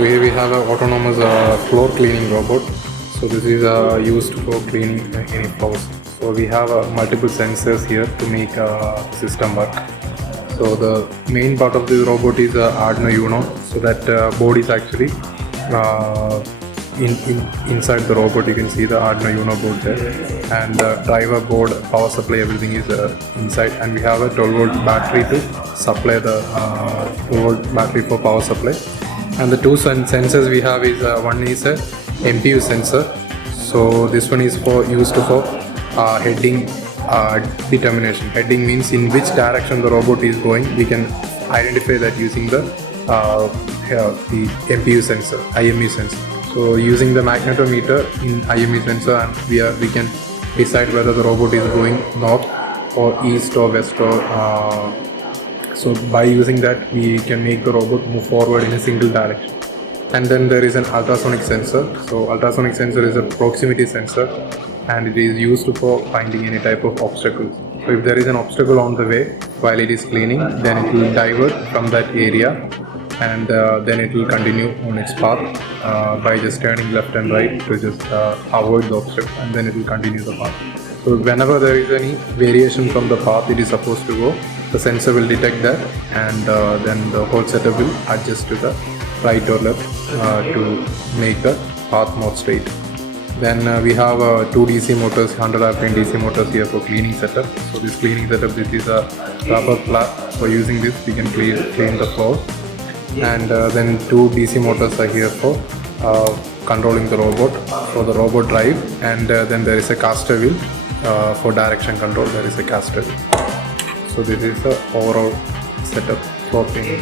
So here we have an autonomous floor cleaning robot. So this is used for cleaning any floors. So we have multiple sensors here to make system work. So the main part of this robot is Arduino Uno. So that board is actually inside the robot. You can see the Arduino Uno board there, and driver board, power supply, everything is inside. And we have a 12-volt battery to supply the 12-volt battery for power supply. And the two sensors we have is one is a MPU sensor. So this one is used for heading determination. Heading means in which direction the robot is going. We can identify that using the MPU sensor, IMU sensor. So using the magnetometer in IMU sensor, and we can decide whether the robot is going north or east or west or so by using that we can make the robot move forward in a single direction. And then there is an ultrasonic sensor. So ultrasonic sensor is a proximity sensor, and it is used for finding any type of obstacles. So if there is an obstacle on the way while it is cleaning, then it will divert from that area, and then it will continue on its path by just turning left and right to just avoid the obstacle, and then it will continue the path. So whenever there is any variation from the path it is supposed to go, the sensor will detect that, and then the whole setup will adjust to the right or left to make the path more straight. Then we have two DC motors, 100 RPM DC motors here for cleaning setup. So this cleaning setup, this is a rubber flap. For using this we can clean the floor. And then two DC motors are here for controlling the robot, for the robot drive. And then there is a caster wheel for direction control. There is a caster. So this is the overall setup for cleaning.